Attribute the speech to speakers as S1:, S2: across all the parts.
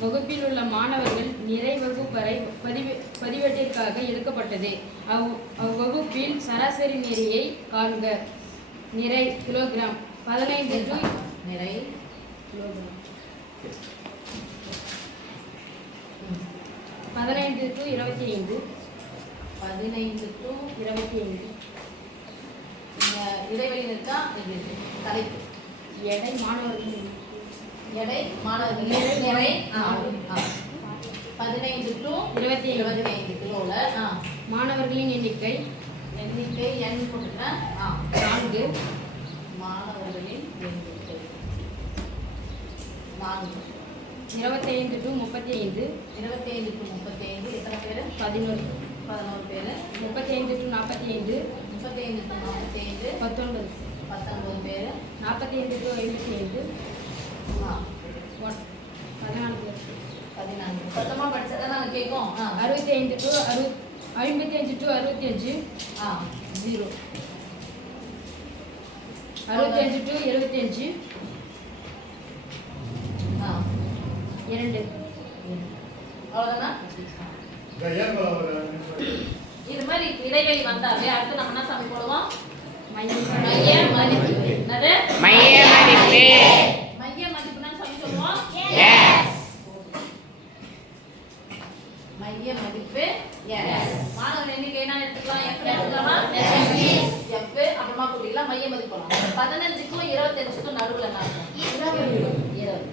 S1: வகுப்பில் உள்ள மாணவர்கள் நிறை வகுப்பறை பதிவு பதிவேட்டிற்காக எடுக்கப்பட்டது. அவ் அவ்வகுப்பில் சராசரி நிறையை காண்க. நிறை கிலோகிராம். பதினைந்து டு
S2: நிறை
S1: கிலோகிராம். பதினைந்து டு இருபத்தி ஐந்து
S2: பதினைந்து டு
S1: இருபத்தி ஐந்து
S2: இடைவெளி இது தலைப்பு.
S1: எடை மாணவர்கள்
S2: எடை மாணவர்கள் நிறை. பதினைந்து டு
S1: இருபத்தி ஐந்து.
S2: இருபத்தி ஐந்து கிலோல ஆ.
S1: மாணவர்களின் எண்ணிக்கை.
S2: எண்ணிக்கை எண் ஆ.
S1: நான்கு.
S2: மாணவர்களின் எண்ணிக்கை. நான்கு.
S1: இருபத்தைந்து டு முப்பத்தி ஐந்து
S2: இருபத்தி ஐந்து டு முப்பத்தி ஐந்து எத்தனை பேர்?
S1: பதினொன்று
S2: பதினோரு பேர்.
S1: முப்பத்தி ஐந்து டு நாற்பத்தி ஐந்து
S2: முப்பத்தி ஐந்து டு நாற்பத்தி ஐந்து
S1: பத்தொன்பது.
S2: பத்தொன்பது பேர்.
S1: நாற்பத்தி ஐந்து டு ஐம்பத்தி ஐந்து
S2: பதினான்கு சத்தமாக படிச்சா நாங்கள் கேட்கும் ஆ
S1: அறுபத்தி ஐந்து டு அறு ஐம்பத்தி அஞ்சு டு அறுபத்தி அஞ்சு
S2: ஆ
S1: ஜீரோ அறுபத்தி அஞ்சு டு அஞ்சு
S2: ஆ
S1: இரண்டு
S2: அவ்வளோதானா இது மாதிரி இடைவெளி வந்தாவே அடுத்து நம்ம என்ன சாமி போடுவோம்? மைய மதிப்பு என்னது?
S3: மைய மதிப்பு
S2: மைய மதிப்புனா சாமி சொல்லுவோம்
S3: எஸ்
S2: மைய மதிப்பு எஸ் மாணவர் எண்ணிக்கை என்ன எடுத்துக்கலாம் எஃப் எடுத்துக்கலாமா கூட்டிக்கலாம் மைய மதிப்பு பதினஞ்சுக்கும் இருபத்தஞ்சுக்கும் நடுவுல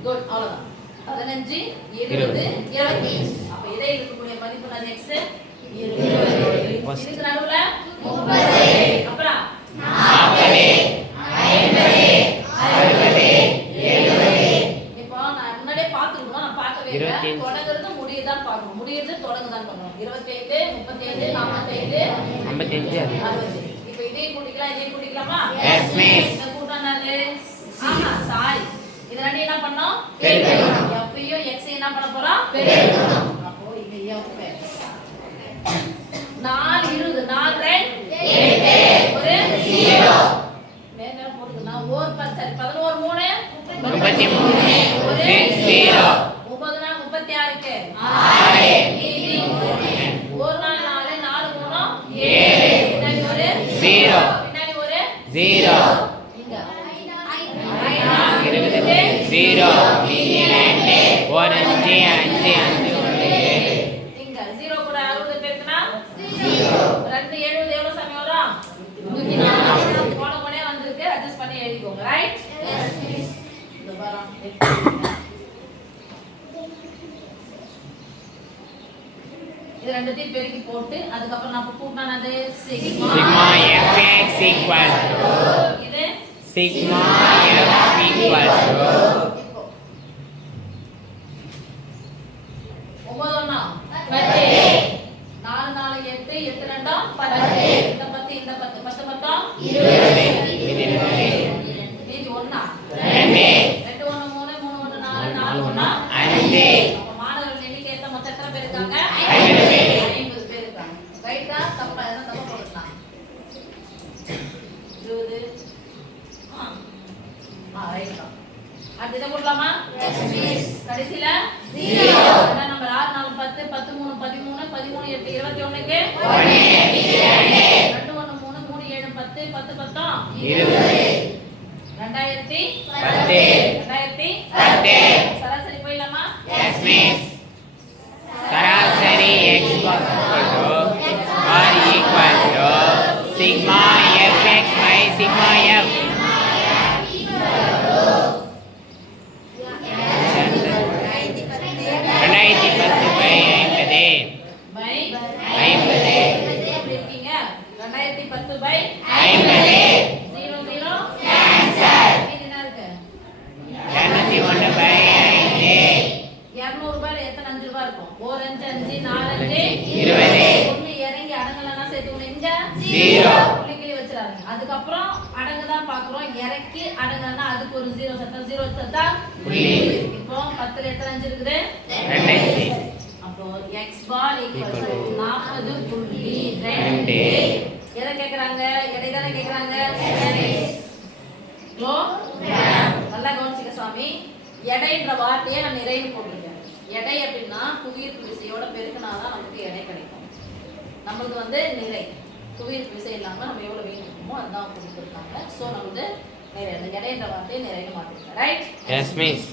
S2: குட் அவ்வளவுதான். பதினஞ்சு இருபது இருபத்தி அப்ப இடையில இருக்கக்கூடிய மதிப்பு
S3: First.
S2: இதுக்கு நடுவுல முப்பது. அப்புறம்? இப்போ நான் முன்னாடியே பார்த்துருக்கணும் நான் பார்க்கவே இல்லை.
S3: இருபத்தி.
S2: தொடங்குறது முடியுதான் பார்க்கணும். முடியுது தொடங்குதான் பார்க்கணும். இருபத்தைந்து முப்பத்தைந்து நாற்பத்தைந்து
S3: ஐம்பத்தஞ்சு.
S2: அறுபது. இப்போ இதையும்
S3: miss.
S2: இந்த கூட்டம் என்னது ஆமா சாரி இது ரெண்டையும் என்ன பண்ணோம்
S3: பெருக்கணும்.
S2: எப்பயும் எக்ஸ் என்ன பண்ண போறோம் அப்போ இங்க எஃப் நாலு இருபது நாலு ரெண்டு. ஒரு ஜீரோ நேரா போட்டுக்கனா ஓர் பத்து பதினோரு மூணு.
S3: முப்பத்தி மூணு.
S2: ஒரு
S3: ஜீரோ
S2: முப்பது நாள் முப்பத்தி ஆறுக்கு
S3: ஆறு.
S2: மீதி ஒரு நாள் நாலு நாலு மூணு ஏழு பின்னாடி ஒரு
S3: ஜீரோ.
S2: பின்னாடி ஒரு
S3: ஜீரோ இருபது ஜீரோ மீதி ரெண்டு ஒரு அஞ்சு அஞ்சு அஞ்சு ஒன்று ஏழு
S2: ஜீரோ கூட அறுபது ரெண்டு எழுபது எவ்வளவு சமயம் வரும். போன போனே வந்திருக்கு. அட்ஜஸ்ட் பண்ணி எழுதிக்கோங்க. ரைட் இது ரெண்டுத்தையும் பெருக்கி போட்டு அதுக்கப்புறம் நம்ம கூட்டினா அது சிக்மா இது எட்டு எட்டு ரெண்டா? பத்து. இந்த பத்து இந்த பத்து. பத்து
S3: இருபது. மீதி ரெண்டு
S2: மீதி ஒண்ணா
S3: ரெண்டு
S2: ரெண்டு ஒண்ணு மூணு மூணு ஒண்ணு நாலு நாலு ஒண்ணா
S3: அஞ்சு
S2: அப்ப மாணவர்கள் எண்ணிக்கை எத்தனை மொத்தம் எத்தனை பேர் இருக்காங்க
S3: ஐம்பது பேர்.
S2: ஐம்பது பேர் இருக்காங்க ரைட்டா தப்பா எதனா தப்பா போட்டுக்கலாம் இருபது ஆ ஆ ரைட் தான் அடுத்து இதை போடலாமா கடைசியில ரெண்டாம் நம்பர் ஆறு நாலு பத்து பத்து மூணு பதிமூணு பதிமூணு எட்டு இருபத்தி ஒண்ணுக்கு ரெண்டு ஒண்ணு மூணு மூணு ஏழு பத்து பத்து பத்தம்
S3: இருபது
S2: ரெண்டாயிரத்தி
S3: பத்து
S2: ரெண்டாயிரத்தி
S3: பத்து
S2: சராசரி போயிடலாமா
S3: எஸ் மிஸ் சராசரி X R equal to sigma F X by sigma F ரெண்டாயிரத்தி பத்து பை ஐம்பது
S2: பை
S3: ஐம்பது
S2: எப்படி இருக்கீங்க ரெண்டாயிரத்தி பத்து பை
S3: ஐம்பது
S2: ஜீரோ ஜீரோ மீதி என்ன இருக்கு
S3: இரநூத்தி ஒன்று பை ஐந்து
S2: இருநூறு ரூபாயில எத்தனை அஞ்சு ரூபாய் இருக்கும் ஒரு அஞ்சு அஞ்சு நாலு அஞ்சு
S3: இருபது.
S2: ஒண்ணு இறங்கி அடங்கலன்னா சேர்த்து இங்க
S3: ஜீரோ.
S2: புள்ளிக்கிளி வச்சிடாதீங்க. அதுக்கப்புறம் அடங்கு தான் பாக்குறோம். இறக்கி அடங்கலன்னா அதுக்கு ஒரு ஜீரோ சத்தம். ஜீரோ சத்தா
S3: புள்ளி.
S2: இப்போ பத்துல எத்தனை அஞ்சு இருக்குது? அப்போ எக்ஸ் பார் ஈக்குவல் நாற்பது புள்ளி ரெண்டு. எதை கேக்குறாங்க? எடை தானே கேக்குறாங்க நல்லா கவனிச்சுக்க சுவாமி. எடைன்ற வார்த்தையை நான் நிறைவு போட்டிருக்கேன் எடை அப்படின்னா புவியீர்ப்பு விசையோட பெருக்கினாதான் நமக்கு எடை கிடைக்கும். நம்மளுக்கு வந்து நிறை. குவியல் விசை இல்லாமல் நம்ம எவ்வளோ வெயிட் இருக்குமோ அதுதான் கொடுத்துருக்காங்க ஸோ நம்ம வந்து நிறைய அந்த எடைன்ற வார்த்தையை நிறைய மாற்றிருக்கோம் ரைட்
S3: எஸ் மீஸ்